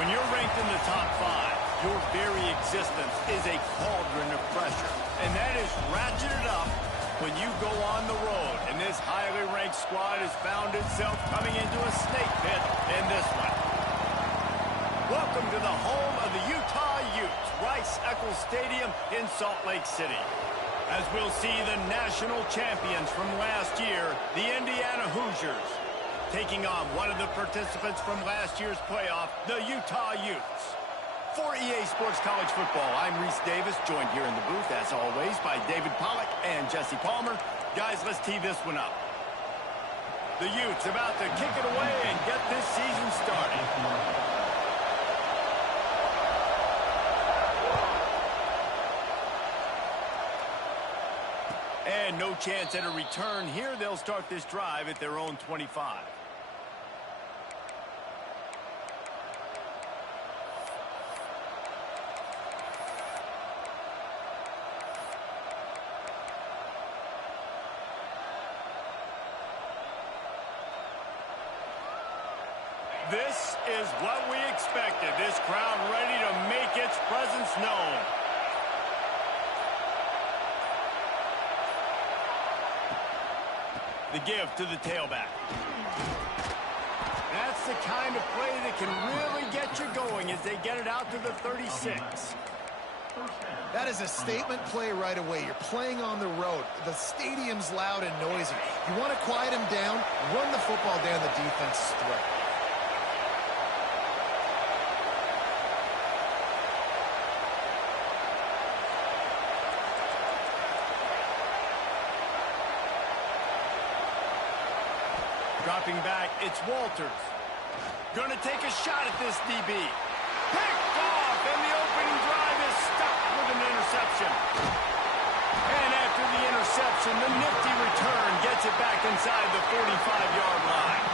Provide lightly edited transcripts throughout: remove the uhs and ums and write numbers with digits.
When you're ranked in the top 5, your very existence is a cauldron of pressure. And that is ratcheted up when you go on the road. And this highly ranked squad has found itself coming into a snake pit in this one. Welcome to the home of the Utah Utes, Rice-Eccles Stadium in Salt Lake City. As we'll see the national champions from last year, the Indiana Hoosiers, taking on one of the participants from last year's playoff, the Utah Utes. For EA Sports College Football, I'm Reese Davis, joined here in the booth, as always, by David Pollack and Jesse Palmer. Guys, let's tee this one up. The Utes about to kick it away and get this season started. And no chance at a return here. They'll start this drive at their own 25. This is what we expected. This crowd ready to make its presence known. The give to the tailback. That's the kind of play that can really get you going as they get it out to the 36. That is a statement play right away. You're playing on the road. The stadium's loud and noisy. You want to quiet them down, run the football down the defense's throat. Dropping back, it's Walters. Gonna take a shot at this DB. Picked off, and the opening drive is stopped with an interception. And after the interception, the nifty return gets it back inside the 45-yard line.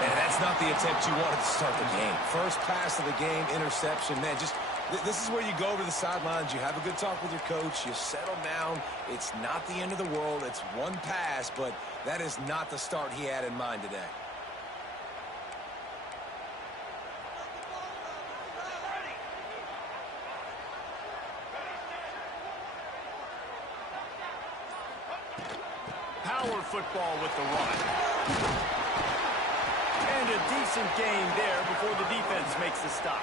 Man, that's not the attempt you wanted to start the game. First pass of the game, interception. Man, this is where you go over the sidelines. You have a good talk with your coach. You settle down. It's not the end of the world. It's one pass, but that is not the start he had in mind today. Power football with the run. And a decent gain there before the defense makes the stop.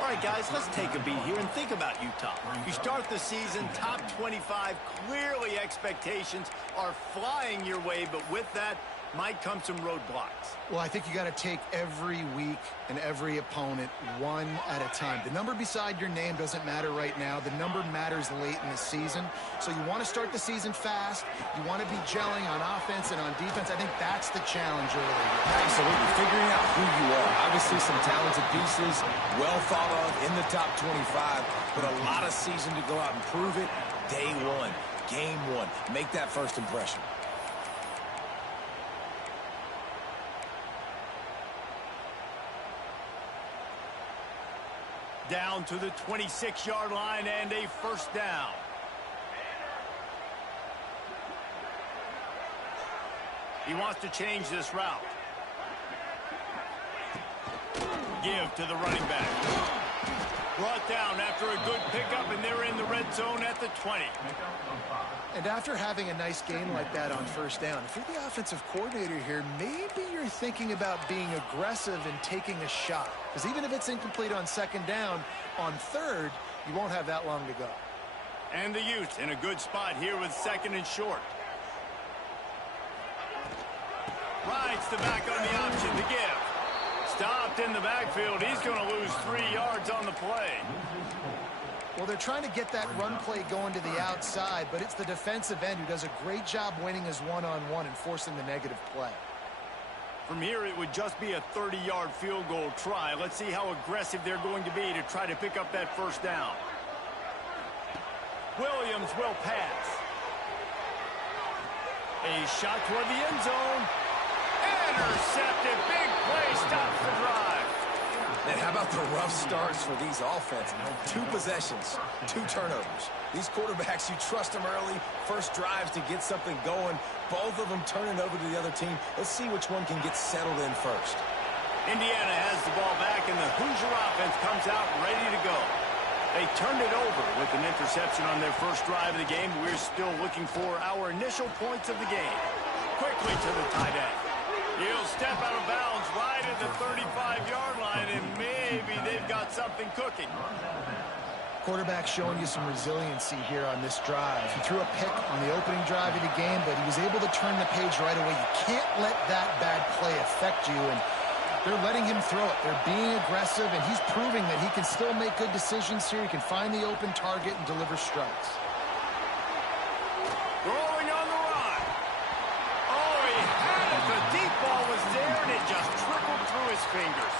All right, guys, let's take a beat here and think about Utah. You start the season top 25. Clearly, expectations are flying your way, but with that might come some roadblocks. Well, I think you got to take every week and every opponent one at a time. The number beside your name doesn't matter right now. The number matters late in the season. So you want to start the season fast. You want to be gelling on offense and on defense. I think that's the challenge early. Absolutely. Figuring out who you are. Obviously, some talented pieces, well thought of in the top 25, but a lot of season to go out and prove it. Day one, game one. Make that first impression. Down to the 26-yard line and a first down. He wants to change this route. Give to the running back. Brought down after a good pickup, and they're in the red zone at the 20. And after having a nice game like that on first down, if you're the offensive coordinator here, maybe you're thinking about being aggressive and taking a shot. Because even if it's incomplete on second down, on third, you won't have that long to go. And the Utes in a good spot here with second and short. Rides the back on the option to give. Stopped in the backfield. He's going to lose 3 yards on the play. Well, they're trying to get that run play going to the outside, but it's the defensive end who does a great job winning his one-on-one and forcing the negative play. From here, it would just be a 30-yard field goal try. Let's see how aggressive they're going to be to try to pick up that first down. Williams will pass. A shot toward the end zone. Intercepted. Big play stops the drive. And how about the rough starts for these offenses? 2 possessions, 2 turnovers. These quarterbacks, you trust them early. First drives to get something going. Both of them turning over to the other team. Let's see which one can get settled in first. Indiana has the ball ball back, and the Hoosier offense comes out ready to go. They turned it over with an interception on their first drive of the game. We're still looking for our initial points of the game. Quickly to the tight end. He'll step out of bounds right at the 35-yard line, and maybe they've got something cooking. Quarterback showing you some resiliency here on this drive. He threw a pick on the opening drive of the game, but he was able to turn the page right away. You can't let that bad play affect you, and they're letting him throw it. They're being aggressive, and he's proving that he can still make good decisions here. He can find the open target and deliver strikes. Rolling on the run. Oh, he had it. The deep ball was there, and it just trickled through his fingers.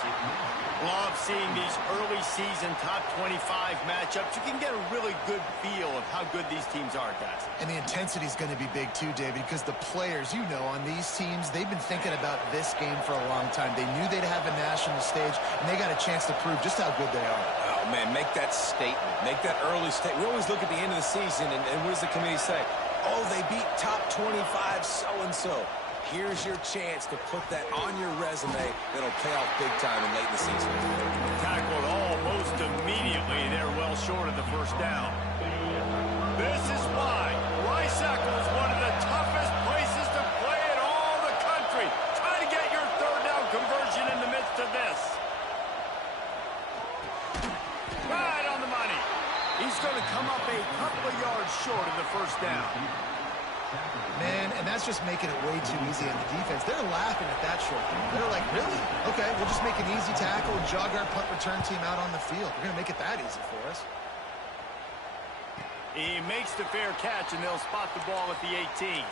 Love seeing these early season top 25 matchups. You can get a really good feel of how good these teams are, guys. And the intensity is going to be big too, David, because the players, you know, on these teams, they've been thinking about this game for a long time. They knew they'd have a national stage, and they got a chance to prove just how good they are. Oh, man, make that statement. Make that early statement. We always look at the end of the season, and what does the committee say? Oh, they beat top 25 so-and-so. Here's your chance to put that on your resume that'll pay off big time and late in the season. Tackled almost immediately. They're well short of the first down. This is why Rice-Eccles is one of the toughest places to play in all the country. Try to get your third down conversion in the midst of this. Right on the money. He's going to come up a couple of yards short of the first down. Man, and that's just making it way too easy on the defense. They're laughing at that short game. They're like, really? Okay, we'll just make an easy tackle and jog our punt return team out on the field. We're going to make it that easy for us. He makes the fair catch, and they'll spot the ball at the 18.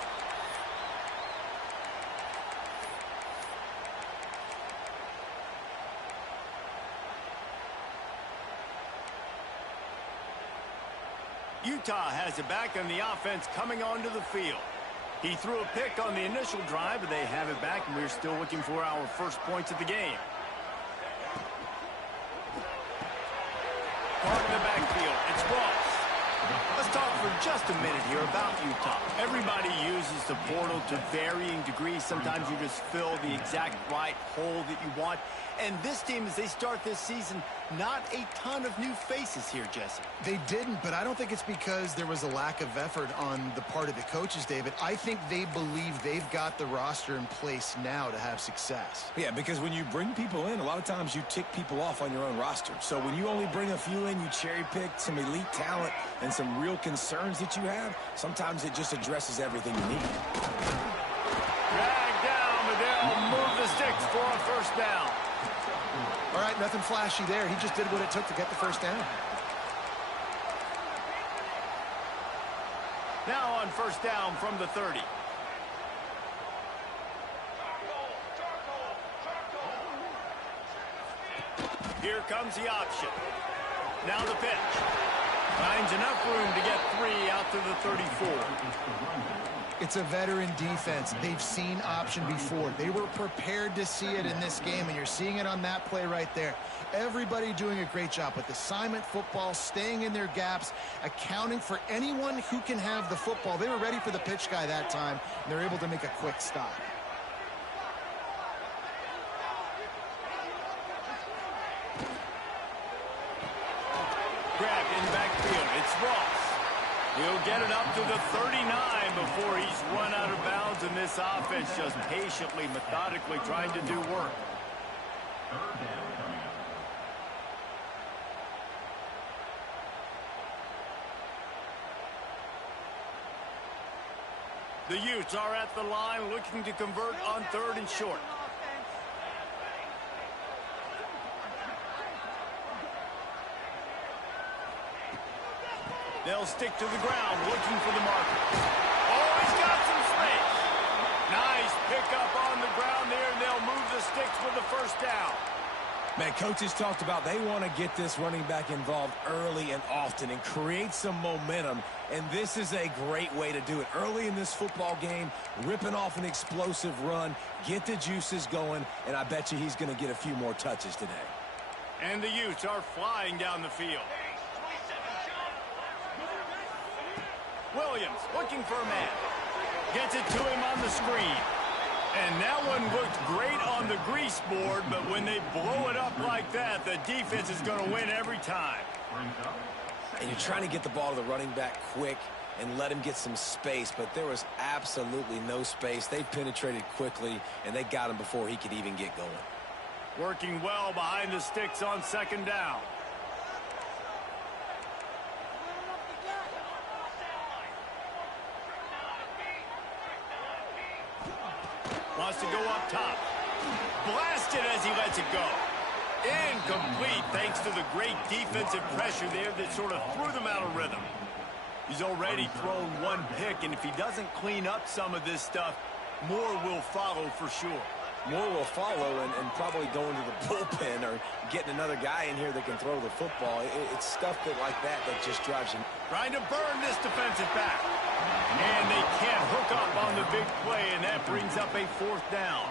Utah has it back, and the offense coming onto the field. He threw a pick on the initial drive, but they have it back, and we're still looking for our first points of the game. Part of the backfield, it's Ross. Let's talk for just a minute here about Utah. Everybody uses the portal to varying degrees. Sometimes you just fill the exact right hole that you want. And this team, as they start this season, not a ton of new faces here, Jesse. They didn't, but I don't think it's because there was a lack of effort on the part of the coaches, David. I think they believe they've got the roster in place now to have success. Yeah, because when you bring people in, a lot of times you tick people off on your own roster. So when you only bring a few in, you cherry-pick some elite talent and some real concerns that you have, sometimes it just addresses everything you need. Dragged down, but they'll move the sticks for a first down. All right, nothing flashy there. He just did what it took to get the first down. Now on first down from the 30. Here comes the option. Now the pitch. Finds enough room to get 3 out to the 34. It's a veteran defense. They've seen option before. They were prepared to see it in this game, and you're seeing it on that play right there. Everybody doing a great job with assignment football, staying in their gaps, accounting for anyone who can have the football. They were ready for the pitch guy that time, and they're able to make a quick stop. Grabbed in the backfield. It's Ross. He'll get it up to the 39 before he's run out of bounds, and this offense just patiently, methodically trying to do work. The Utes are at the line looking to convert on 3rd and short. They'll stick to the ground, looking for the marker. Oh, he's got some space. Nice pickup on the ground there, and they'll move the sticks with the first down. Man, coaches talked about they want to get this running back involved early and often and create some momentum, and this is a great way to do it. Early in this football game, ripping off an explosive run, get the juices going, and I bet you he's going to get a few more touches today. And the Utes are flying down the field. Williams looking for a man. Gets it to him on the screen. And that one looked great on the grease board, but when they blow it up like that, the defense is going to win every time. And you're trying to get the ball to the running back quick and let him get some space, but there was absolutely no space. They penetrated quickly, and they got him before he could even get going. Working well behind the sticks on second down. Wants to go up top. Blasted as he lets it go. Incomplete thanks to the great defensive pressure there that sort of threw them out of rhythm. He's already thrown one pick, and if he doesn't clean up some of this stuff, more will follow for sure. More will follow, and probably going to the bullpen or getting another guy in here that can throw the football. It's stuff like that just drives him. Trying to burn this defensive back. And they can't hook up on the big play, and that brings up a fourth down.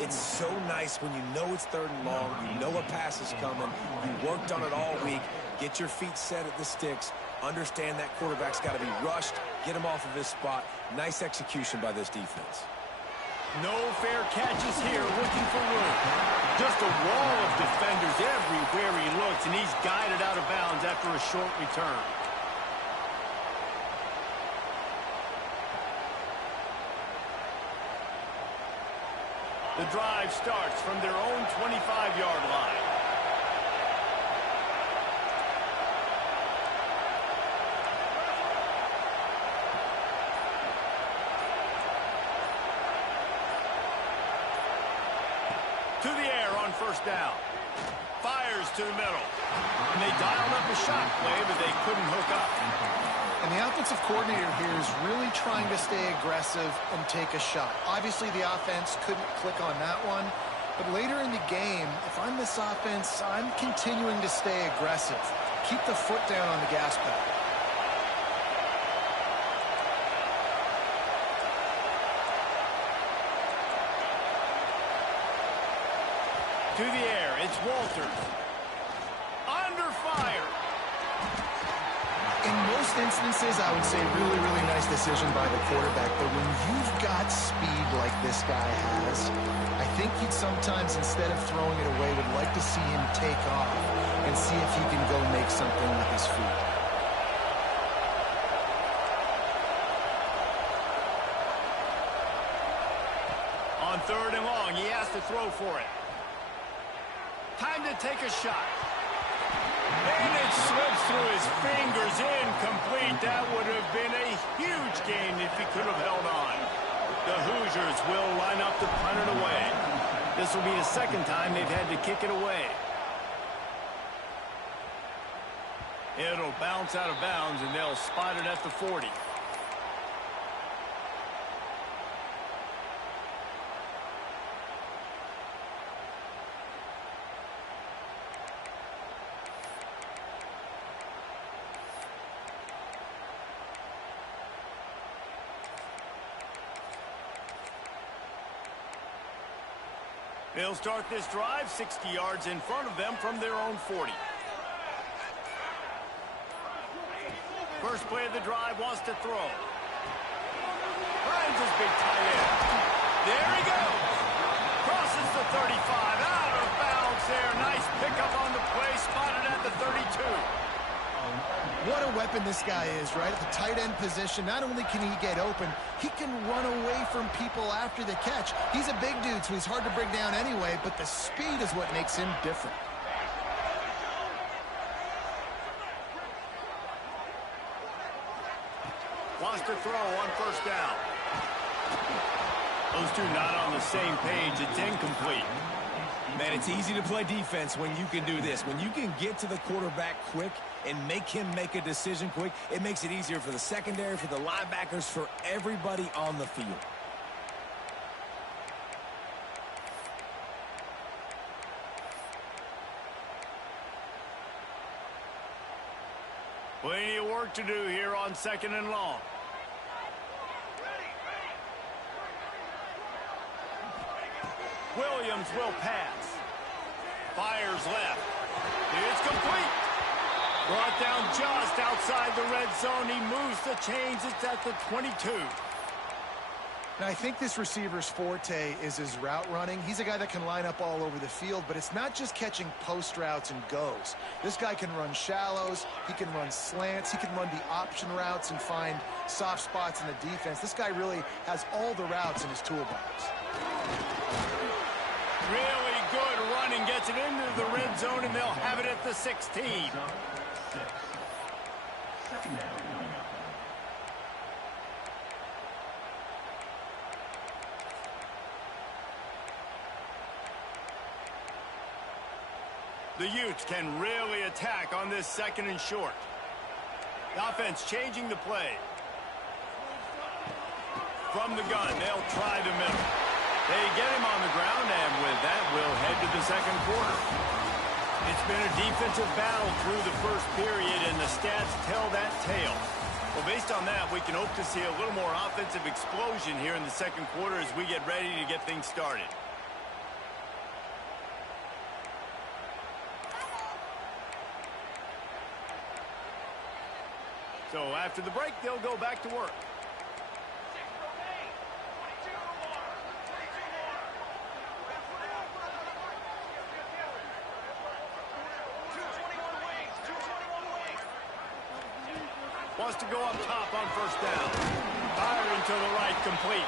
It's so nice when you know it's third and long, you know a pass is coming, you worked on it all week, get your feet set at the sticks, understand that quarterback's got to be rushed, get him off of his spot. Nice execution by this defense. No fair catches here, looking for room. Just a wall of defenders everywhere he looks, and he's guided out of bounds after a short return. The drive starts from their own 25-yard line. To the air on first down. Fires to the middle. And they dialed up a shot play, but they couldn't hook up. And the offensive coordinator here is really trying to stay aggressive and take a shot. Obviously, the offense couldn't click on that one. But later in the game, if I'm this offense, I'm continuing to stay aggressive. Keep the foot down on the gas pedal. To the air, it's Walters. Under fire. In most instances, I would say really, really nice decision by the quarterback. But when you've got speed like this guy has, I think you'd sometimes, instead of throwing it away, would like to see him take off and see if he can go make something with his feet. On third and long, he has to throw for it. Time to take a shot. And it slips through his fingers, incomplete. That would have been a huge gain if he could have held on. The Hoosiers will line up to punt it away. This will be the second time they've had to kick it away. It'll bounce out of bounds, and they'll spot it at the 40. They'll start this drive 60 yards in front of them from their own 40. First play of the drive, wants to throw. Finds his big tight end. There he goes. Crosses the 35. Out of bounds there. Nice pickup on the play. Spotted at the 32. What a weapon this guy is, right? At the tight end position, not only can he get open, he can run away from people after the catch. He's a big dude, so he's hard to bring down anyway, but the speed is what makes him different. Wants to throw on first down. Those two not on the same page. It's incomplete. Man, it's easy to play defense when you can do this. When you can get to the quarterback quick and make him make a decision quick, it makes it easier for the secondary, for the linebackers, for everybody on the field. Plenty of work to do here on second and long. Williams will pass. Fires left. It's complete. Brought down just outside the red zone. He moves the chains. It's at the 22. And I think this receiver's forte is his route running. He's a guy that can line up all over the field, but it's not just catching post routes and goes. This guy can run shallows, he can run slants, he can run the option routes and find soft spots in the defense. This guy really has all the routes in his toolbox. Really good running, gets it into the red zone, and they'll have it at the 16. The Utes can really attack on this 2nd and short. The offense changing the play. From the gun, they'll try the middle. They get him on the ground, and with that, we'll head to the 2nd quarter. It's been a defensive battle through the first period, and the stats tell that tale. Well, based on that, we can hope to see a little more offensive explosion here in the 2nd quarter as we get ready to get things started. So after the break, they'll go back to work. Wants to go up top on 1st down. Firing to the right, complete.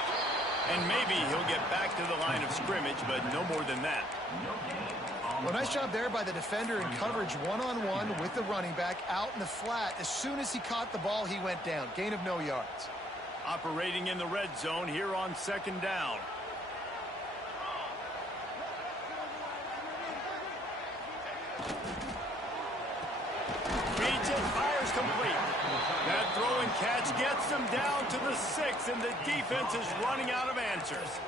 And maybe he'll get back to the line of scrimmage, but no more than that. Well, nice job there by the defender in coverage one-on-one with the running back out in the flat. As soon as he caught the ball, he went down. Gain of no yards. Operating in the red zone here on 2nd down. Beats it, fires complete. That throw and catch gets them down to the 6, and the defense is running out of answers.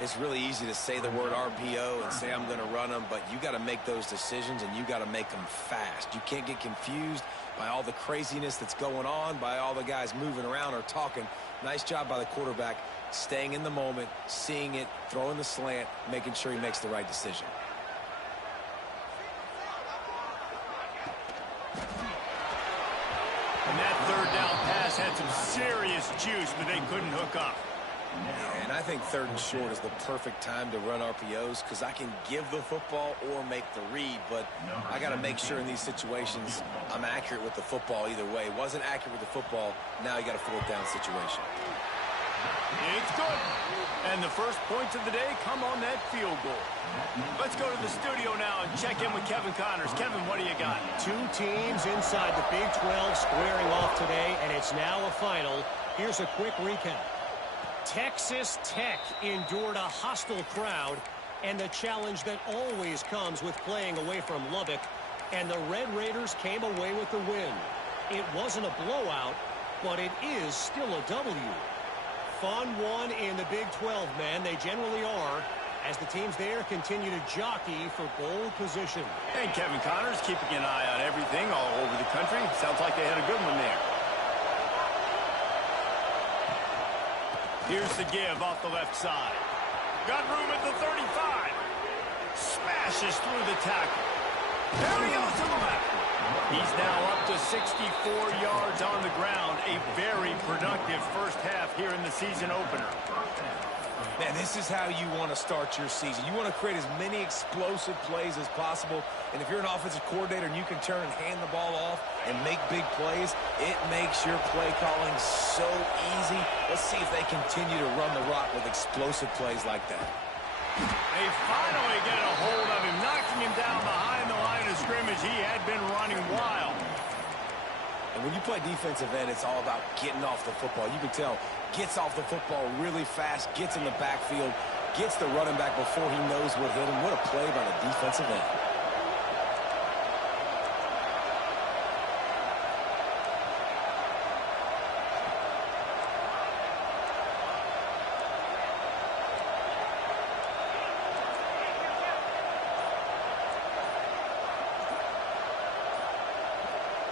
It's really easy to say the word RPO and say I'm going to run them, but you got to make those decisions, and you got to make them fast. You can't get confused by all the craziness that's going on, by all the guys moving around or talking. Nice job by the quarterback, staying in the moment, seeing it, throwing the slant, making sure he makes the right decision. And that 3rd down pass had some serious juice, but they couldn't hook up. And I think 3rd and short is the perfect time to run RPOs because I can give the football or make the read, but I got to make sure in these situations I'm accurate with the football either way. Wasn't accurate with the football, now you got a 4th down situation. It's good. And the first points of the day come on that field goal. Let's go to the studio now and check in with Kevin Connors. Kevin, what do you got? 2 teams inside the Big 12 squaring off today, and it's now a final. Here's a quick recap. Texas Tech endured a hostile crowd and the challenge that always comes with playing away from Lubbock, and the Red Raiders came away with the win. It wasn't a blowout, but it is still a W. Fun one in the Big 12, man. They generally are, as the teams there continue to jockey for bowl position. And Kevin Connors keeping an eye on everything all over the country. Sounds like they had a good one there. Here's the give off the left side. Got room at the 35. Smashes through the tackle. There he goes to the left. He's now up to 64 yards on the ground. A very productive first half here in the season opener. Man, this is how you want to start your season. You want to create as many explosive plays as possible. And if you're an offensive coordinator and you can turn and hand the ball off and make big plays, it makes your play calling so easy. Let's see if they continue to run the rock with explosive plays like that. They finally get a hold of him, knocking him down behind the line of scrimmage. He had been running wild. And when you play defensive end, it's all about getting off the football. You can tell, gets off the football really fast, gets in the backfield, gets the running back before he knows what hit him. What a play by the defensive end.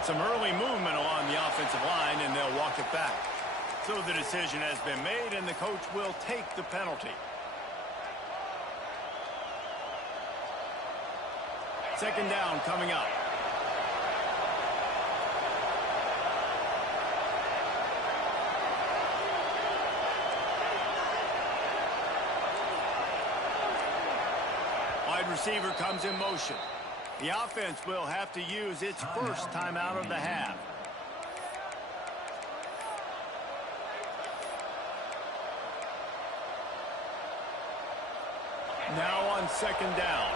Some early movement along the offensive line, and they'll walk it back. So the decision has been made, and the coach will take the penalty. Second down coming up. wide receiver comes in motion. The offense will have to use its first timeout of the half. Now on second down.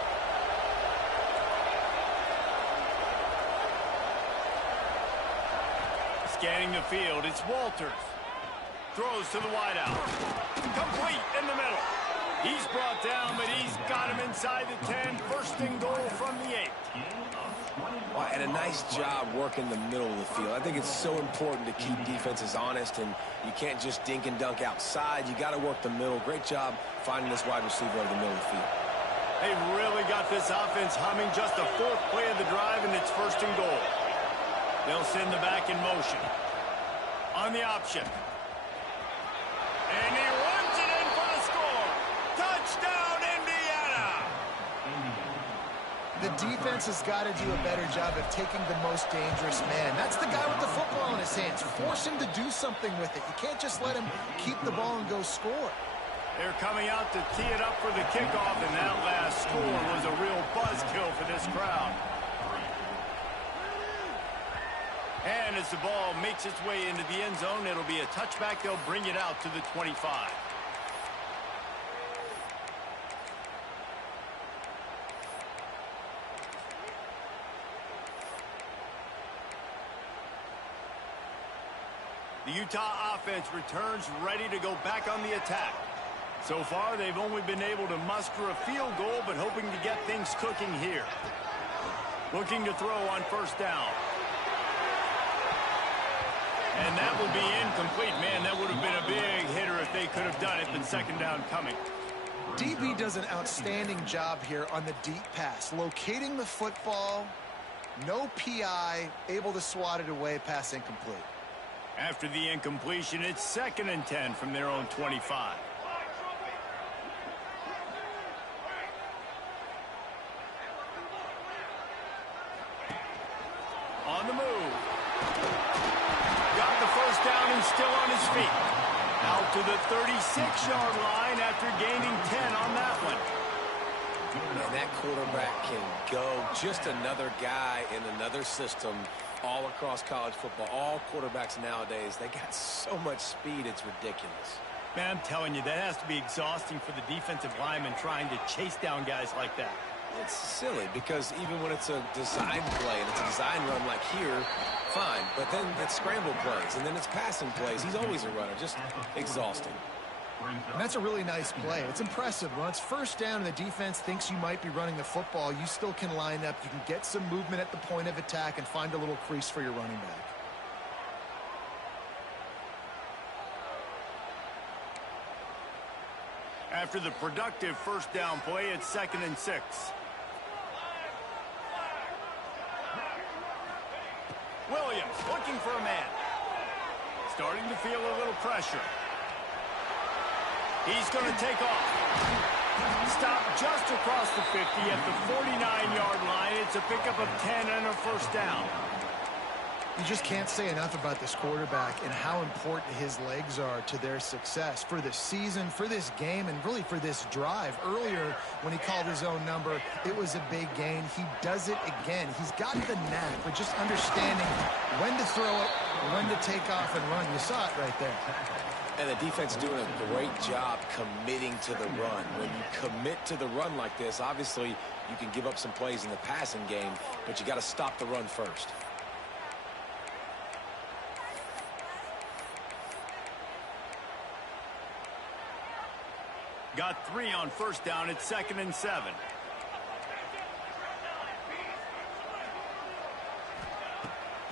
Scanning the field, it's Walters. Throws to the wideout. Complete in the middle. He's brought down, but he's got him inside the 10. First and goal from the 8. Well, and a nice job working the middle of the field. I think it's so important to keep defenses honest, and you can't just dink and dunk outside. You got to work the middle. Great job finding this wide receiver over the middle of the field. They really got this offense humming. Just the 4th play of the drive, and it's first and goal. They'll send the back in motion. On the option. And he runs it in for the score. Touchdown, Indiana! The defense has got to do a better job of taking the most dangerous man. That's the guy with the football in his hands. Force him to do something with it. You can't just let him keep the ball and go score. They're coming out to tee it up for the kickoff, and that last score was a real buzzkill for this crowd. And as the ball makes its way into the end zone, it'll be a touchback. They'll bring it out to the 25. The Utah offense returns ready to go back on the attack. So far, they've only been able to muster a field goal, but hoping to get things cooking here. Looking to throw on first down. And that will be incomplete. Man, that would have been a big hitter if they could have done it, but second down coming. DB does an outstanding job here on the deep pass. Locating the football, no PI, able to swat it away, pass incomplete. After the incompletion, it's 2nd and 10 from their own 25. On the move. Got the first down and still on his feet. Out to the 36-yard line after gaining 10 on that one. And that quarterback can go. Just another guy in another system all across college football. All quarterbacks nowadays, they got so much speed, it's ridiculous. Man, I'm telling you, that has to be exhausting for the defensive lineman trying to chase down guys like that. It's silly because even when it's a design play and it's a design run like here, fine. But then it's scramble plays and then it's passing plays. He's always a runner. Just exhausting. And that's a really nice play. It's impressive. When it's first down and the defense thinks you might be running the football, you still can line up. You can get some movement at the point of attack and find a little crease for your running back. After the productive first down play, it's 2nd and 6. Williams looking for a man. Starting to feel a little pressure. He's going to take off. Stop just across the 50 at the 49-yard line. It's a pickup of 10 and a first down. You just can't say enough about this quarterback and how important his legs are to their success for this season, for this game, and really for this drive. Earlier, when he called his own number, it was a big gain. He does it again. He's got the knack for just understanding when to throw it, when to take off and run. You saw it right there. And the defense doing a great job committing to the run. When you commit to the run like this, obviously you can give up some plays in the passing game, but you got to stop the run first. Got 3 on first down. It's 2nd and 7.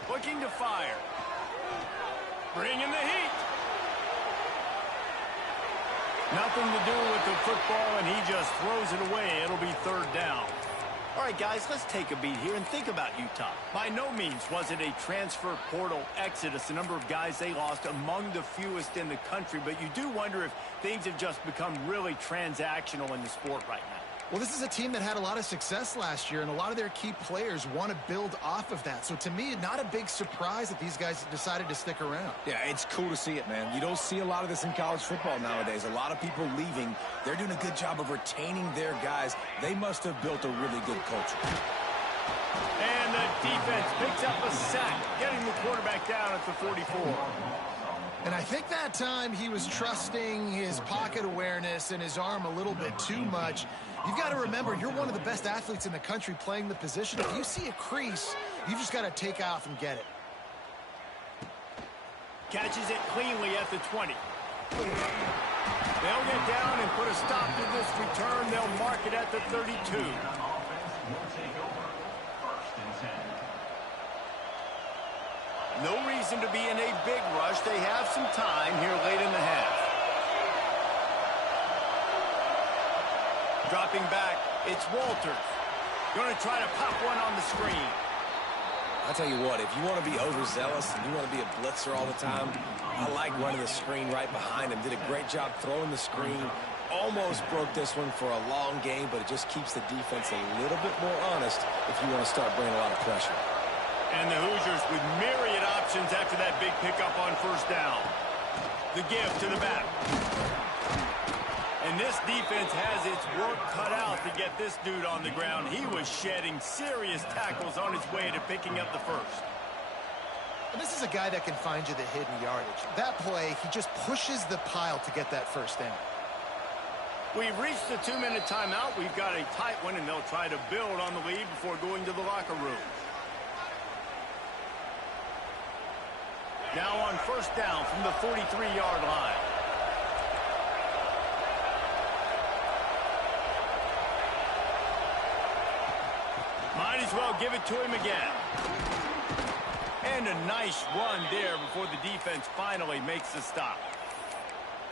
Looking to fire. Bringing the heat. Nothing to do with the football, and he just throws it away. It'll be 3rd down. All right, guys, let's take a beat here and think about Utah. By no means was it a transfer portal exodus. The number of guys they lost among the fewest in the country, but you do wonder if things have just become really transactional in the sport right now. Well, this is a team that had a lot of success last year, and a lot of their key players want to build off of that. So to me, not a big surprise that these guys decided to stick around. Yeah, it's cool to see it, man. You don't see a lot of this in college football nowadays. A lot of people leaving. They're doing a good job of retaining their guys. They must have built a really good culture. And the defense picks up a sack, getting the quarterback down at the 44. And I think that time he was trusting his pocket awareness and his arm a little bit too much. You've got to remember, you're one of the best athletes in the country playing the position. If you see a crease, you just got to take off and get it. Catches it cleanly at the 20. They'll get down and put a stop to this return. They'll mark it at the 32. No reason to be in a big rush. They have some time here late in the half. Dropping back, it's Walters. Going to try to pop one on the screen. I'll tell you what, if you want to be overzealous and you want to be a blitzer all the time, I like running the screen right behind him. Did a great job throwing the screen. Almost broke this one for a long game, but it just keeps the defense a little bit more honest if you want to start bringing a lot of pressure. And the Hoosiers with myriad options after that big pickup on first down. The give to the back. And this defense has its work cut out to get this dude on the ground. He was shedding serious tackles on his way to picking up the first. And this is a guy that can find you the hidden yardage. That play, he just pushes the pile to get that first down. We've reached the 2-minute timeout. We've got a tight one, and they'll try to build on the lead before going to the locker room. Now on first down from the 43-yard line. Might as well give it to him again. And a nice run there before the defense finally makes the stop.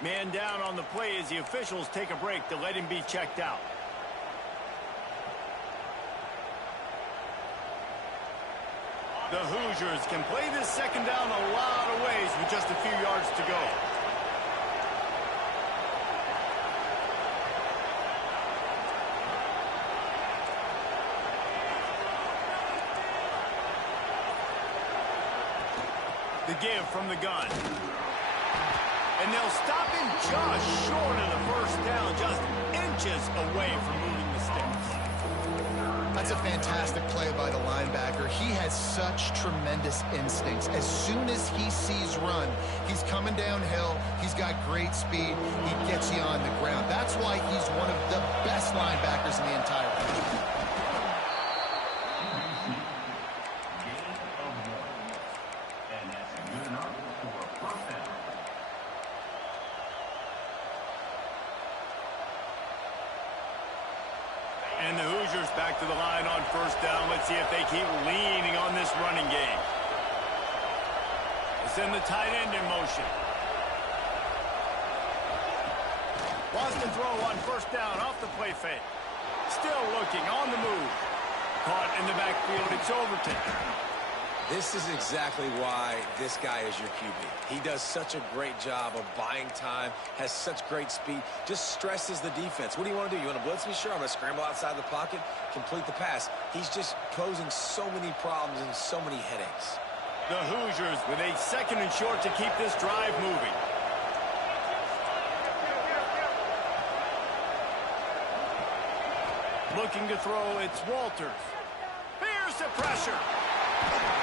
Man down on the play as the officials take a break to let him be checked out. The Hoosiers can play this second down a lot of ways with just a few yards to go. The give from the gun. And they'll stop him just short of the first down, just inches away from moving the sticks. That's a fantastic play by the linebacker. He has such tremendous instincts. As soon as he sees run, he's coming downhill. He's got great speed. He gets you on the ground. That's why he's one of the best linebackers in the entire country. And the Hoosiers back to the line on first down. Let's see if they keep leaning on this running game. They send the tight end in motion. Lost the throw on first down off the play fake. Still looking on the move. Caught in the backfield. It's Overton. This is exactly why this guy is your QB. He does such a great job of buying time, has such great speed, just stresses the defense. What do you want to do? You want to blitz me? Sure, I'm going to scramble outside the pocket, complete the pass. He's just posing so many problems and so many headaches. The Hoosiers with a second and short to keep this drive moving. Looking to throw, it's Walters. Here's the pressure.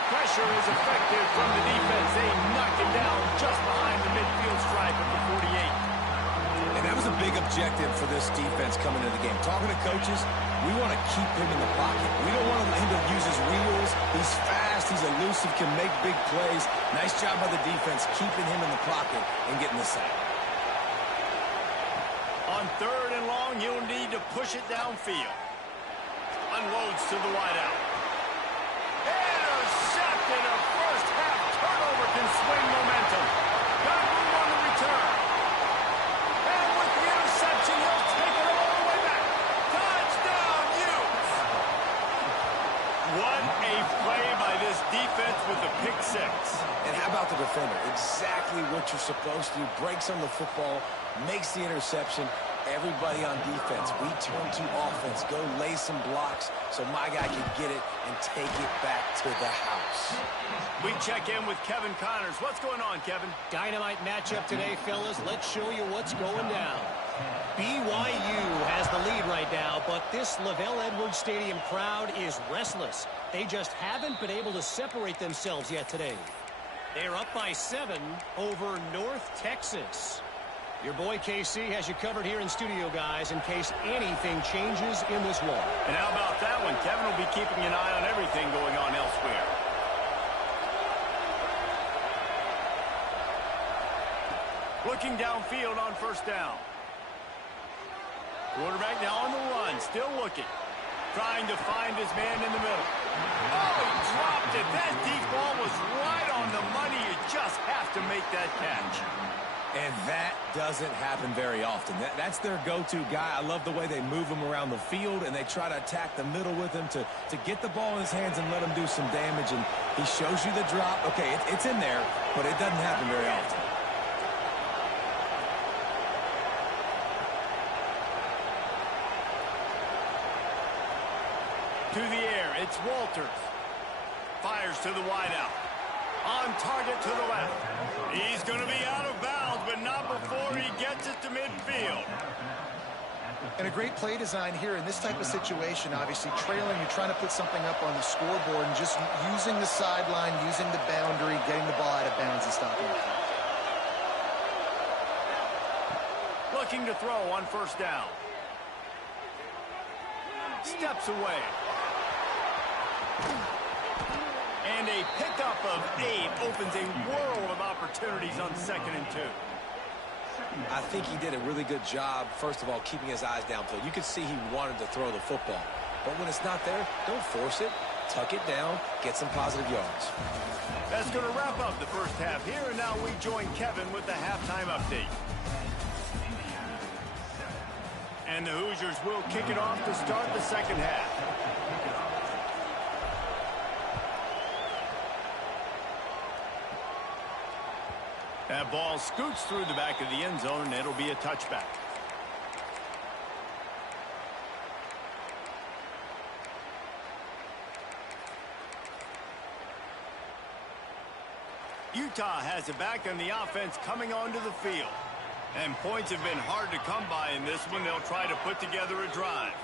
Pressure is effective from the defense. They knock him down just behind the midfield stripe at the 48. And that was a big objective for this defense coming into the game. Talking to coaches, we want to keep him in the pocket. We don't want him to use his wheels. He's fast, he's elusive, can make big plays. Nice job by the defense keeping him in the pocket and getting the sack. On third and long, he'll need to push it downfield. Unloads to the wideout. Intercepted. A first half turnover can swing momentum. Got room on the return. And with the interception, he'll take it all the way back. Touchdown, Utes. What a play by this defense with the pick six. And how about the defender? Exactly what you're supposed to do. Breaks on the football, makes the interception. Everybody on defense, we turn to offense. Go lay some blocks so my guy can get it and take it back to the house. We check in with Kevin Connors. What's going on, Kevin? Dynamite matchup today, fellas. Let's show you what's going down. BYU has the lead right now, but this LaVell Edwards Stadium crowd is restless. They just haven't been able to separate themselves yet today. They're up by 7 over North Texas. Your boy KC has you covered here in studio, guys, in case anything changes in this one. And how about that one? Kevin will be keeping an eye on everything going on elsewhere. Looking downfield on first down. Quarterback now on the run, still looking. Trying to find his man in the middle. Oh, he dropped it. That deep ball was right on the money. You just have to make that catch. And that doesn't happen very often. That's their go-to guy. I love the way they move him around the field, and they try to attack the middle with him to get the ball in his hands and let him do some damage. And he shows you the drop. Okay, it's in there, but it doesn't happen very often. To the air, it's Walters. Fires to the wideout. On target to the left. He's going to be out of bounds, but not before he gets it to midfield. And a great play design here in this type of situation. Obviously, trailing, you're trying to put something up on the scoreboard and just using the sideline, using the boundary, getting the ball out of bounds and stopping it. Looking to throw on first down. Steps away. And a pickup of 8 opens a world of opportunities on 2nd and 2. I think he did a really good job, first of all, keeping his eyes downfield. You could see he wanted to throw the football. But when it's not there, don't force it. Tuck it down. Get some positive yards. That's going to wrap up the first half here, and now we join Kevin with the halftime update. And the Hoosiers will kick it off to start the second half. That ball scoots through the back of the end zone, and it'll be a touchback. Utah has it back, and the offense coming onto the field. And points have been hard to come by in this one. They'll try to put together a drive.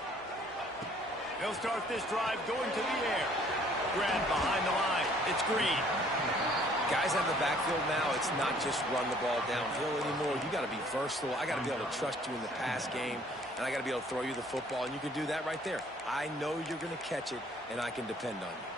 They'll start this drive going to the air. Grab behind the line. It's Green. Guys out of the backfield now, it's not just run the ball downhill anymore. You got to be versatile. I got to be able to trust you in the pass game, and I got to be able to throw you the football, and you can do that right there. I know you're going to catch it, and I can depend on you.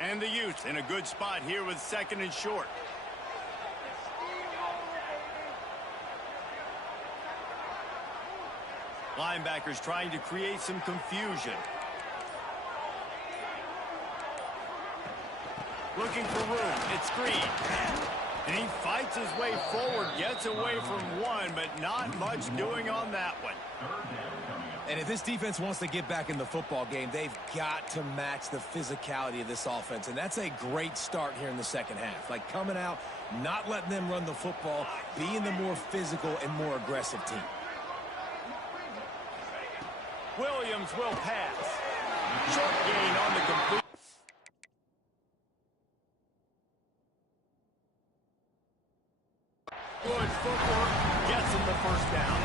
And the Utes in a good spot here with 2nd and short. Linebackers trying to create some confusion. Looking for room. It's Green. And he fights his way forward, gets away from one, but not much doing on that one. And if this defense wants to get back in the football game, they've got to match the physicality of this offense. And that's a great start here in the second half. Like coming out, not letting them run the football, being the more physical and more aggressive team. Williams will pass. Short gain on the complete. Good footwork gets him the first down.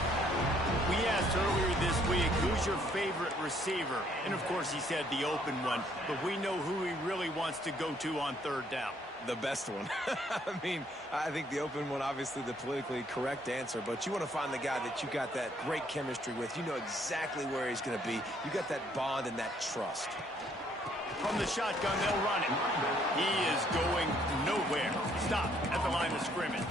We asked earlier this week, who's your favorite receiver? And, of course, he said the open one. But we know who he really wants to go to on third down. The best one. I mean, I think the open one, obviously the politically correct answer, but you want to find the guy that you got that great chemistry with. You know exactly where he's going to be. You got that bond and that trust. From the shotgun, they'll run it. He is going nowhere. Stop at the line of scrimmage.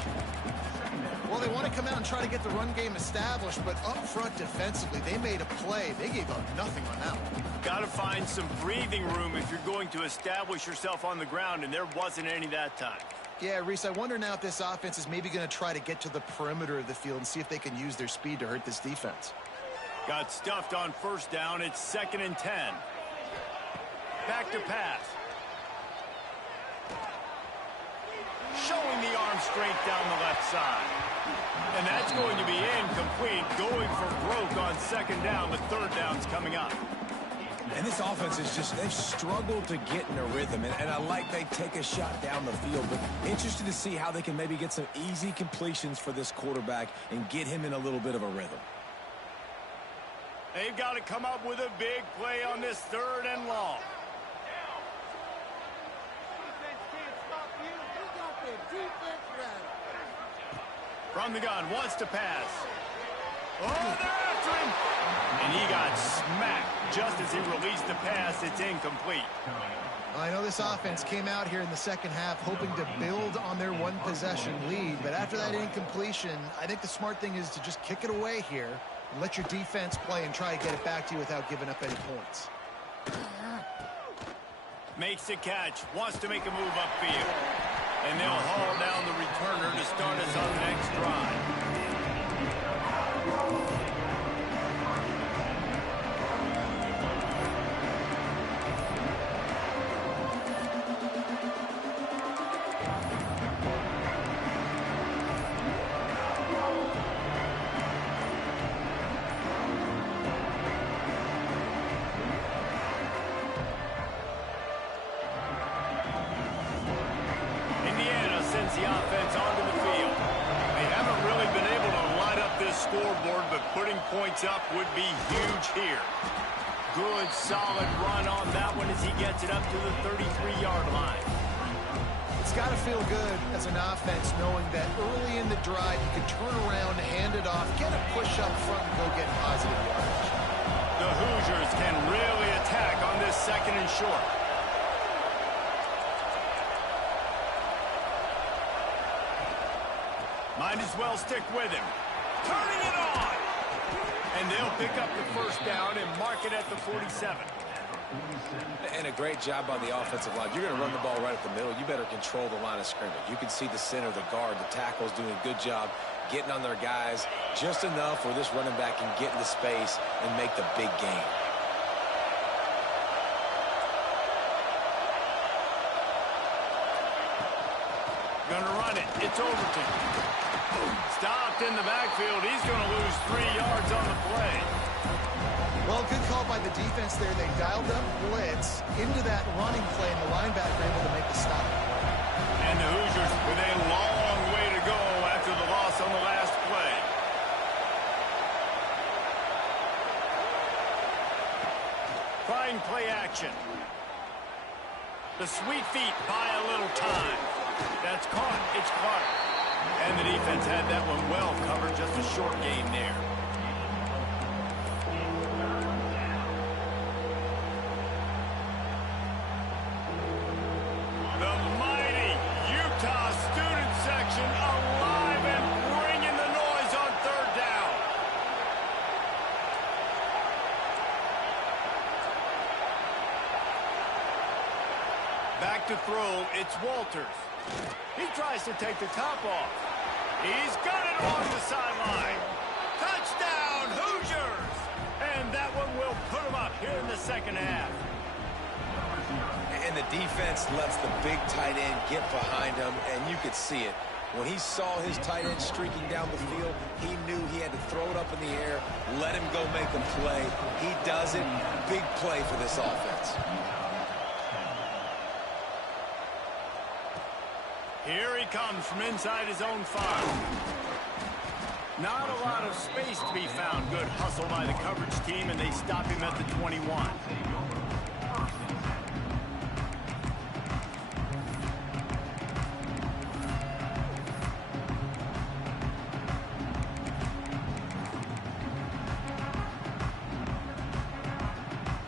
Well, they want to come out and try to get the run game established, but up front defensively, they made a play. They gave up nothing on that one. Got to find some breathing room if you're going to establish yourself on the ground, and there wasn't any that time. Yeah, Reese, I wonder now if this offense is maybe going to try to get to the perimeter of the field and see if they can use their speed to hurt this defense. Got stuffed on first down. It's 2nd and 10. Back to pass. Showing the arm strength down the left side. And that's going to be incomplete. Going for broke on second down. The third down's coming up. And this offense is just, they've struggled to get in a rhythm. And I like they take a shot down the field, but interested to see how they can maybe get some easy completions for this quarterback and get him in a little bit of a rhythm. They've got to come up with a big play on this third and long. From the gun, wants to pass. Oh, they're after him! And he got smacked just as he released the pass. It's incomplete. I know this offense came out here in the second half hoping to build on their one-possession lead, but after that incompletion, I think the smart thing is to just kick it away here and let your defense play and try to get it back to you without giving up any points. Makes the catch, wants to make a move upfield. And they'll haul down the returner to start us on the next drive. The offense onto the field. They haven't really been able to light up this scoreboard, but putting points up would be huge here. Good, solid run on that one as he gets it up to the 33-yard line. It's got to feel good as an offense knowing that early in the drive you can turn around, hand it off, get a push up front, and go get positive yardage. The Hoosiers can really attack on this second and short. Might as well stick with him. Turning it on. And they'll pick up the first down and mark it at the 47. And a great job by the offensive line. You're going to run the ball right at the middle. You better control the line of scrimmage. You can see the center, the guard, the tackle's doing a good job getting on their guys just enough where this running back can get into space and make the big game. Gonna run it. It's Overton. Stopped in the backfield. He's going to lose 3 yards on the play. Well, good call by the defense there. They dialed up blitz into that running play, and the linebacker able to make the stop. And the Hoosiers with a long way to go after the loss on the last play. Trying play action. The sweet feet buy a little time. That's caught. It's Clark. And the defense had that one well covered. Just a short gain there. The mighty Utah student section alive and bringing the noise on third down. Back to throw. It's Walters. He tries to take the top off. He's got it along the sideline. Touchdown, Hoosiers! And that one will put them up here in the second half. And the defense lets the big tight end get behind him, and you could see it. When he saw his tight end streaking down the field, he knew he had to throw it up in the air, let him go make a play. He does it. Big play for this offense. Here he comes from inside his own 5. Not a lot of space to be found. Good hustle by the coverage team, and they stop him at the 21.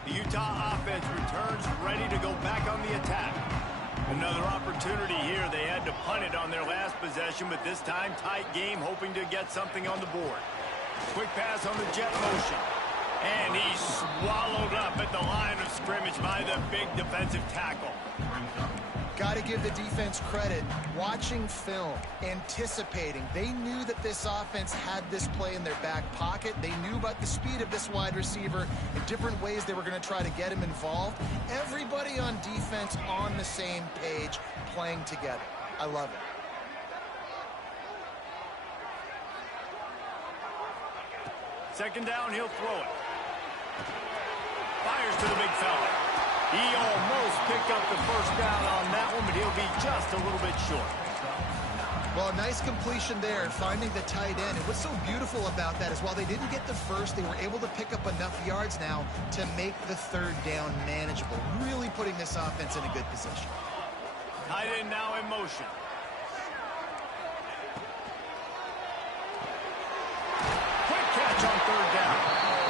The Utah offense returns ready to go back on the attack. Another opportunity here. They had to punt it on their last possession, but this time tight game, hoping to get something on the board. Quick pass on the jet motion. And he's swallowed up at the line of scrimmage by the big defensive tackle. Got to give the defense credit. Watching film, anticipating. They knew that this offense had this play in their back pocket. They knew about the speed of this wide receiver and different ways they were going to try to get him involved. Everybody on defense on the same page, playing together. I love it. Second down, he'll throw it. Fires to the big fella. He almost picked up the first down on that one, but he'll be just a little bit short. Well, a nice completion there, finding the tight end. And what's so beautiful about that is while they didn't get the first, they were able to pick up enough yards now to make the third down manageable, really putting this offense in a good position. Tight end now in motion. Quick catch on third down.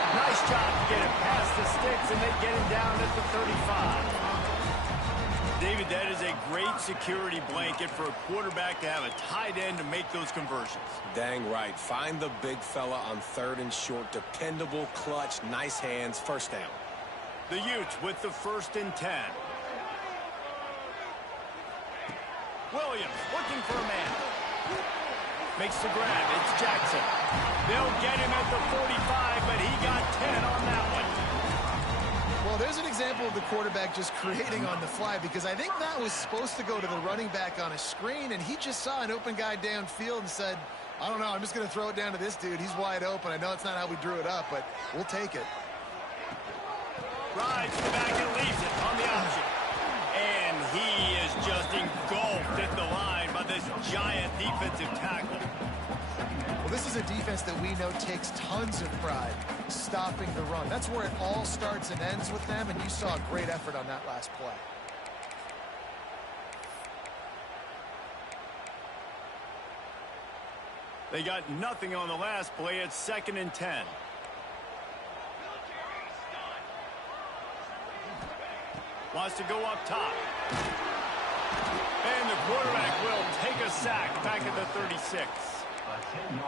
Nice job to get it past the sticks, and they get him down at the 35. David, that is a great security blanket for a quarterback to have a tight end to make those conversions. Dang right. Find the big fella on third and short. Dependable, clutch, nice hands, first down. The Utes with the 1st and 10. Williams looking for a man. Makes the grab. It's Jackson. They'll get him at the 45, but he got 10 on that one. Well, there's an example of the quarterback just creating on the fly, because I think that was supposed to go to the running back on a screen, and he just saw an open guy downfield and said, I don't know, I'm just going to throw it down to this dude. He's wide open. I know it's not how we drew it up, but we'll take it. Rides to the back and leaves it on the option. And he is just engulfed at the line by this giant defensive tackle. Well, this is a defense that we know takes tons of pride stopping the run. That's where it all starts and ends with them, and you saw a great effort on that last play. They got nothing on the last play. It's 2nd and 10. Wants to go up top. And the quarterback will take a sack back at the 36.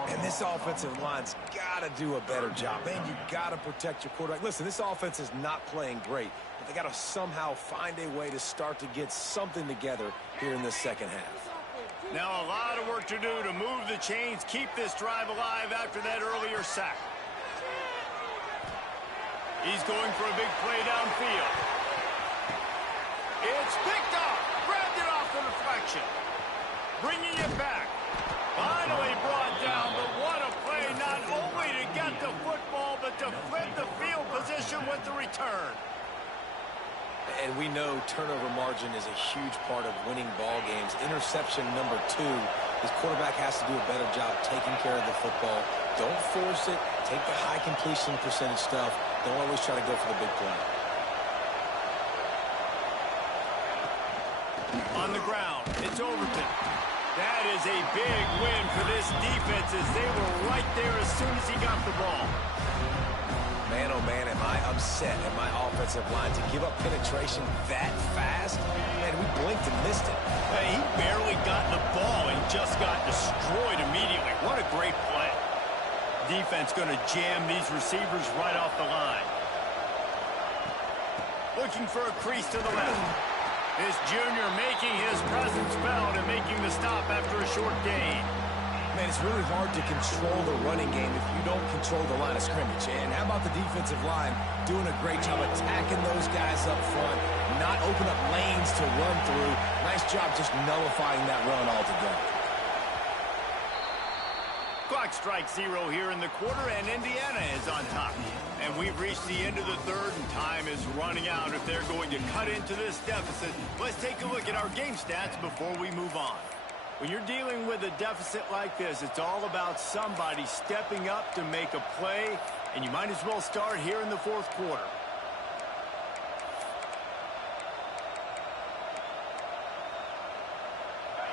And this offensive line's got to do a better job. Man, you got to protect your quarterback. Listen, this offense is not playing great, but they got to somehow find a way to start to get something together here in the second half. Now a lot of work to do to move the chains, keep this drive alive after that earlier sack. He's going for a big play downfield. It's picked up. Grabbed it off the deflection. Bringing it back. Finally brought down, but what a play, not only to get the football, but to flip the field position with the return. And we know turnover margin is a huge part of winning ball games. Interception number 2. His quarterback has to do a better job taking care of the football. Don't force it. Take the high completion percentage stuff. Don't always try to go for the big play. On the ground, it's Overton. That is a big win for this defense as they were right there as soon as he got the ball. Man, oh man, am I upset at my offensive line to give up penetration that fast? Man, we blinked and missed it. Hey, he barely got the ball and just got destroyed immediately. What a great play. Defense going to jam these receivers right off the line. Looking for a crease to the left. This junior making his presence felt and making the stop after a short gain. Man, it's really hard to control the running game if you don't control the line of scrimmage. And how about the defensive line doing a great job attacking those guys up front, not open up lanes to run through. Nice job just nullifying that run altogether. Clock strikes 0 here in the quarter, and Indiana is on top. And we've reached the end of the third, and time is running out if they're going to cut into this deficit. Let's take a look at our game stats before we move on. When you're dealing with a deficit like this, it's all about somebody stepping up to make a play, and you might as well start here in the fourth quarter.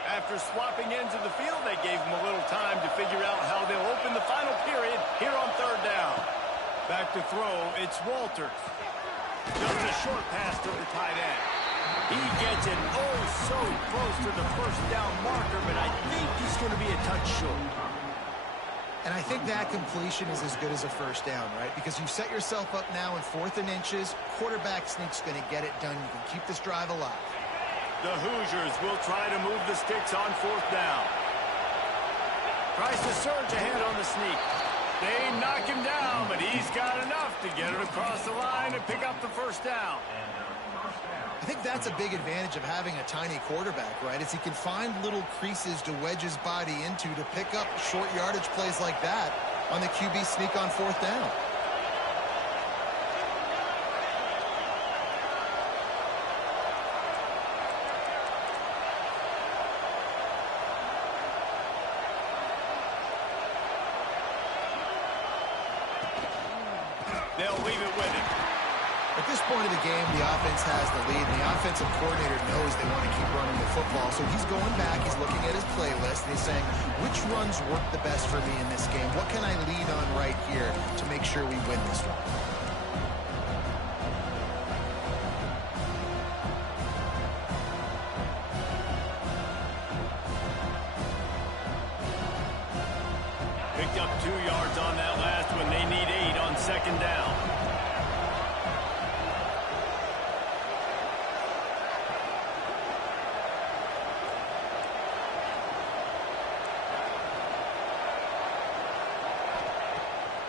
After swapping ends of the field, they gave them a little time to figure out how they'll open the final period here on third down. Back to throw, it's Walters. Just a short pass to the tight end. He gets it so close to the first down marker, but I think he's going to be a touch short. And I think that completion is as good as a first down, right? Because you set yourself up now in 4th and inches. Quarterback sneak's going to get it done. You can keep this drive alive. The Hoosiers will try to move the sticks on 4th down. Tries to surge ahead on the sneak. They knock him down, but he's got enough to get it across the line and pick up the 1st down. I think that's a big advantage of having a tiny quarterback, right? Is he can find little creases to wedge his body into to pick up short yardage plays like that on the QB sneak on 4th down. They'll leave it with him. At this point of the game, the offense has the lead, and the offensive coordinator knows they want to keep running the football. So he's going back, he's looking at his playlist, and he's saying, which runs work the best for me in this game? What can I lean on right here to make sure we win this one? Picked up 2 yards on that last one. They need 8 on 2nd down.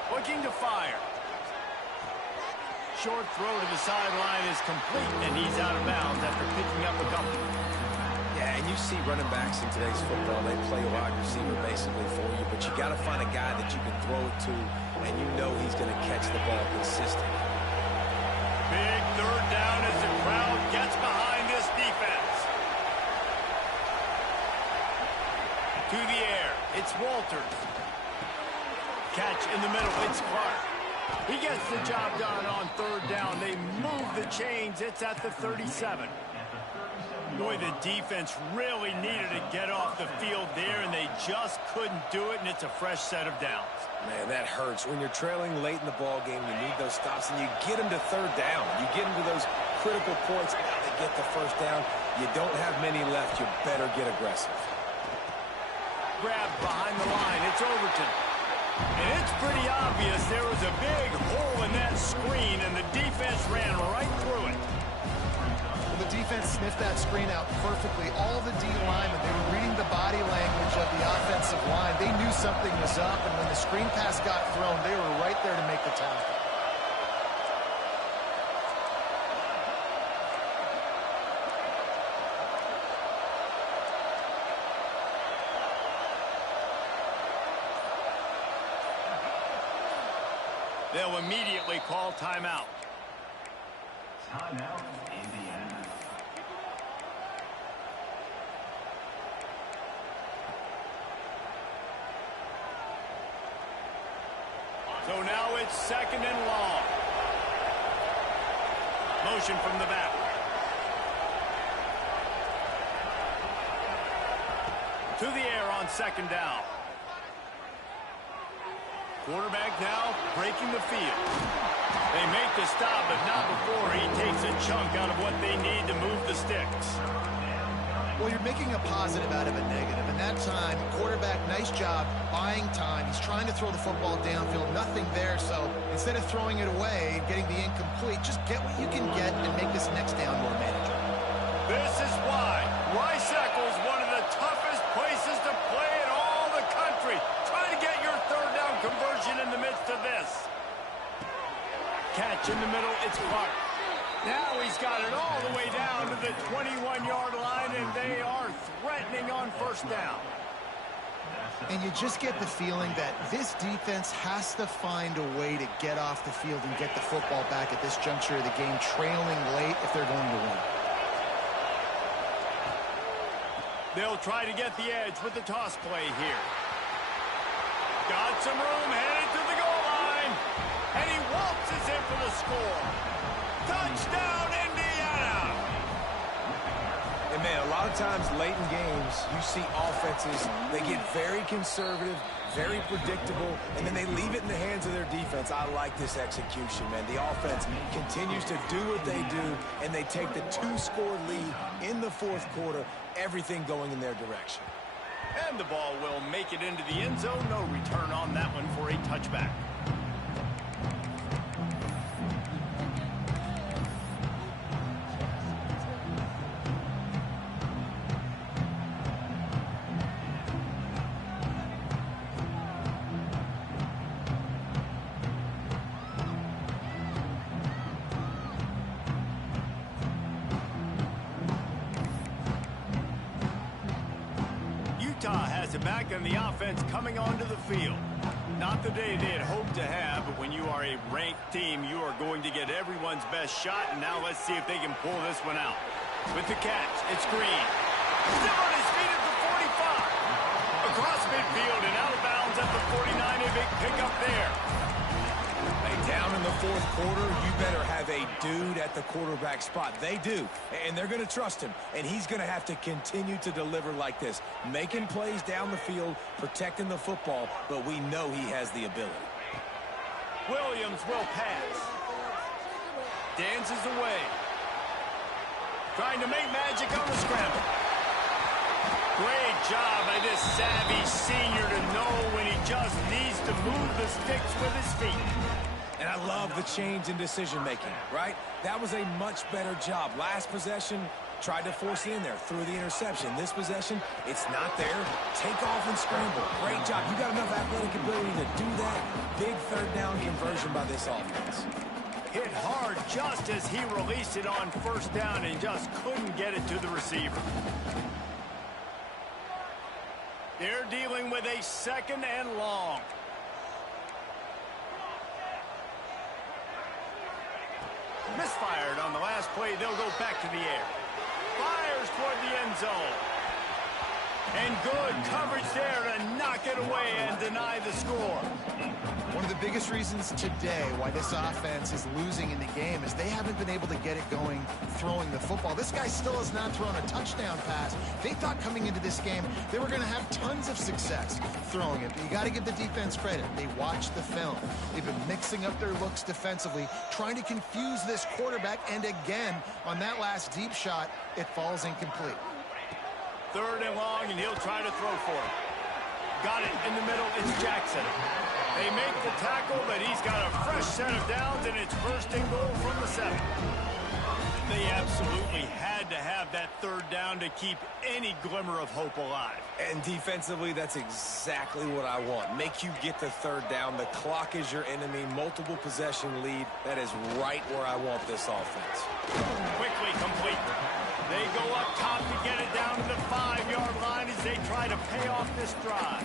Looking to fire. Short throw to the sideline is complete, and he's out of bounds after picking up a couple. Yeah, and you see running backs in today's football, they play a wide receiver basically for you, but you got to find a guy that you can throw it to, and you know he's going to catch the ball consistently. Big 3rd down as the crowd gets behind this defense. To the air, it's Walters. Catch in the middle, it's Clark. He gets the job done on 3rd down. They move the chains. It's at the 37. Boy, the defense really needed to get off the field there, and they just couldn't do it, and it's a fresh set of downs. Man, that hurts. When you're trailing late in the ball game, you need those stops, and you get them to 3rd down. You get them to those critical points. Now they get the 1st down. You don't have many left. You better get aggressive. Grabbed behind the line. It's Overton. And it's pretty obvious there was a big hole in that screen, and the defense ran right through it. Well, the defense sniffed that screen out perfectly. All the D linemen, they were reading the body language of the offensive line. They knew something was up, and when the screen pass got thrown, they were right there to make the tackle. They'll immediately call timeout. Timeout, Indiana. So now it's 2nd and long. Motion from the back. To the air on 2nd down. Quarterback now breaking the field. They make the stop, but not before he takes a chunk out of what they need to move the sticks. Well, you're making a positive out of a negative, and that time, quarterback, nice job buying time. He's trying to throw the football downfield, nothing there, so instead of throwing it away and getting the incomplete, just get what you can get and make this next down more manageable. This is why Rice Eccles, one of the toughest places to play in all the country. Try to get your 3rd down conversion in the midst of this. Catch in the middle, it's Clark. Now he's got it all the way down to the 21-yard line, and they are threatening on 1st down. And you just get the feeling that this defense has to find a way to get off the field and get the football back at this juncture of the game, trailing late if they're going to win. They'll try to get the edge with the toss play here. Got some room, headed to the goal line. And he waltzes in for the score. Touchdown, Indiana! And, man, a lot of times late in games, you see offenses, they get very conservative, very predictable, and then they leave it in the hands of their defense. I like this execution, man. The offense continues to do what they do, and they take the 2-score lead in the 4th quarter, everything going in their direction. And the ball will make it into the end zone. No return on that one for a touchback. Utah has it back, and the offense coming onto the field. Not the day they had hoped to have, but when you are a ranked team, you are going to get everyone's best shot, and now let's see if they can pull this one out. With the catch, it's Green. Still on his feet at the 45. Across midfield and out of bounds at the 49, a big pickup there. Down in the fourth quarter, you better have a dude at the quarterback spot. They do, and they're going to trust him, and he's going to have to continue to deliver like this, making plays down the field, protecting the football, but we know he has the ability. Williams will pass. Dances away. Trying to make magic on the scramble. Great job by this savvy senior to know when he just needs to move the sticks with his feet. And I love the change in decision-making, right? That was a much better job. Last possession, tried to force it in there, threw the interception. This possession, it's not there. Take off and scramble. Great job. You got enough athletic ability to do that. Big third down conversion by this offense. Hit hard just as he released it on first down and just couldn't get it to the receiver. They're dealing with a second and long. Misfired on the last play. They'll go back to the air. Fires toward the end zone. And good coverage there to knock it away and deny the score. One of the biggest reasons today why this offense is losing in the game is they haven't been able to get it going throwing the football. This guy still has not thrown a touchdown pass. They thought coming into this game they were going to have tons of success throwing it. But you got to give the defense credit. They watched the film. They've been mixing up their looks defensively, trying to confuse this quarterback. And again, on that last deep shot, it falls incomplete. Third and long, and he'll try to throw for it. Got it in the middle. It's Jackson. They make the tackle, but he's got a fresh set of downs, and it's first and goal from the 7. They absolutely had to have that third down to keep any glimmer of hope alive. And defensively, that's exactly what I want. Make you get the third down. The clock is your enemy. Multiple possession lead. That is right where I want this offense. Quickly complete. They go up top to get it down to the 5-yard line as they try to pay off this drive.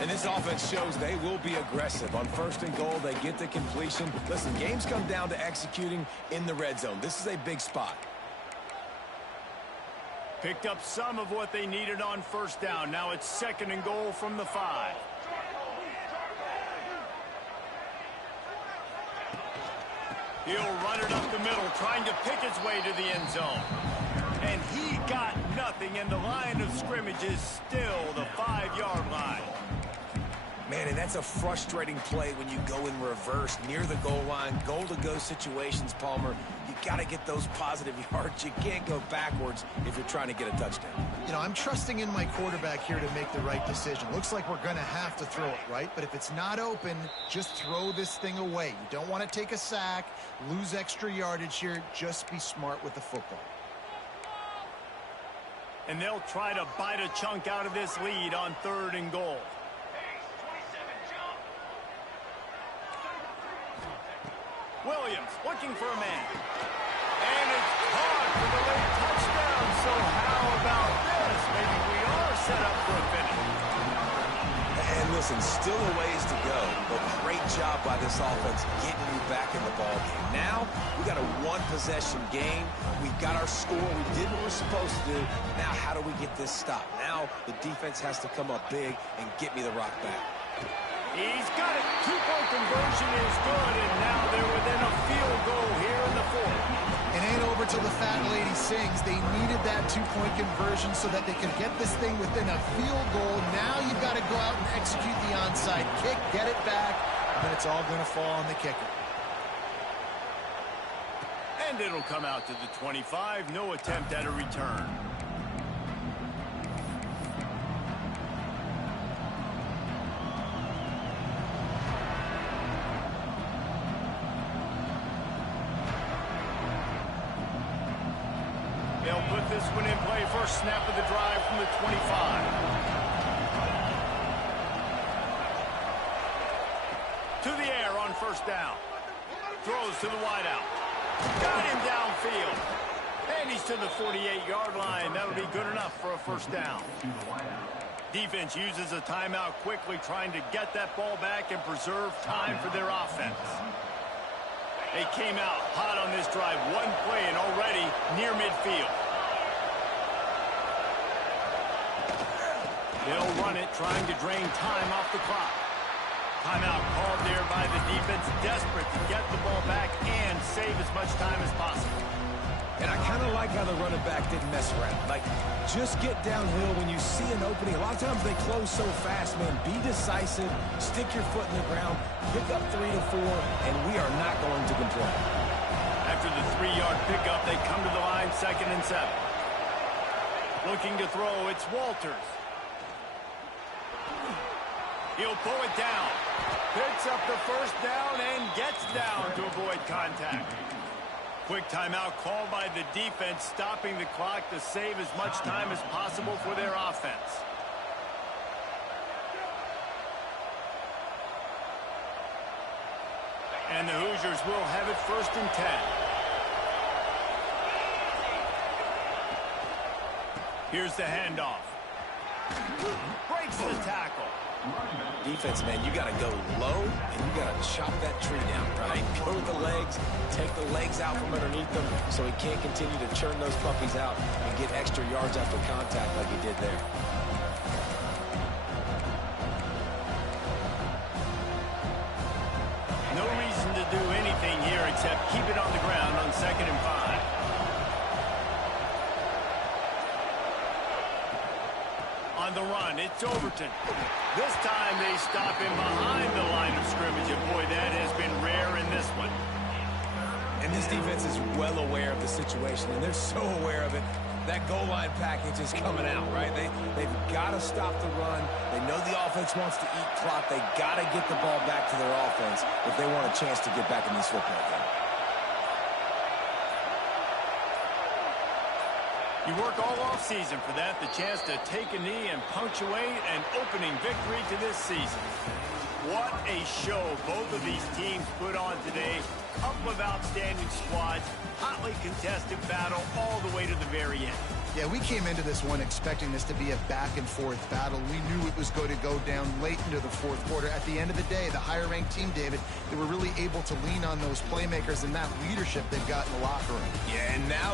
And this offense shows they will be aggressive. On first and goal, they get the completion. Listen, games come down to executing in the red zone. This is a big spot. Picked up some of what they needed on first down. Now it's second and goal from the 5. He'll run it up the middle, trying to pick his way to the end zone. And he got nothing, and the line of scrimmage is still the 5-yard line. Man, and that's a frustrating play when you go in reverse near the goal line, goal-to-go situations, Palmer. You got to get those positive yards. You can't go backwards if you're trying to get a touchdown. You know, I'm trusting in my quarterback here to make the right decision. Looks like we're going to have to throw it, right? But if it's not open, just throw this thing away. You don't want to take a sack, lose extra yardage here. Just be smart with the football. And they'll try to bite a chunk out of this lead on third and goal. Williams looking for a man. And it's caught for the late touchdown. So how about this? Maybe we are set up for a finish. And listen, still a ways to go, but great job by this offense getting you back in the ballgame. Now, we got a one-possession game. We've got our score. We did what we're supposed to do. Now, how do we get this stopped? Now, the defense has to come up big and get me the rock back. He's got it. Two-point conversion is good, and now they're within a field goal here in the 4th. It ain't over till the fat lady sings. They needed that two-point conversion so that they could get this thing within a field goal. Now you've got to go out and execute the onside kick, get it back, and then it's all going to fall on the kicker. And it'll come out to the 25. No attempt at a return. They'll put this one in play. First snap of the drive from the 25. To the air on first down. Throws to the wideout. Got him downfield. And he's to the 48-yard line. That'll be good enough for a first down. Defense uses a timeout quickly, trying to get that ball back and preserve time for their offense. They came out hot on this drive. One play and already near midfield. They'll run it, trying to drain time off the clock. Timeout called there by the defense, desperate to get the ball back and save as much time as possible. And I kind of like how the running back didn't mess around. Like, just get downhill when you see an opening. A lot of times they close so fast, man. Be decisive, stick your foot in the ground, pick up 3 to 4, and we are not going to complain. After the 3-yard pickup, they come to the line, 2nd and 7. Looking to throw, it's Walters. He'll pull it down. Picks up the first down and gets down to avoid contact. Quick timeout called by the defense, stopping the clock to save as much time as possible for their offense. And the Hoosiers will have it 1st and 10. Here's the handoff. Breaks the tackle. Defense, man, you got to go low, and you got to chop that tree down, right? Go with the legs, take the legs out from underneath them so he can't continue to churn those puppies out and get extra yards after contact like he did there. No reason to do anything here except keep it on the ground on 2nd and 5. On the run, it's Overton. This time they stop him behind the line of scrimmage, and boy, that has been rare in this one. And this defense is well aware of the situation, and they're so aware of it. That goal line package is coming out, right? They've got to stop the run. They know the offense wants to eat clock. They got to get the ball back to their offense if they want a chance to get back in this football game. You work all offseason for that, the chance to take a knee and punctuate an opening victory to this season. What a show both of these teams put on today. Couple of outstanding squads, hotly contested battle all the way to the very end. Yeah, we came into this one expecting this to be a back-and-forth battle. We knew it was going to go down late into the 4th quarter. At the end of the day, the higher-ranked team, David, they were really able to lean on those playmakers and that leadership they've got in the locker room. Yeah, and now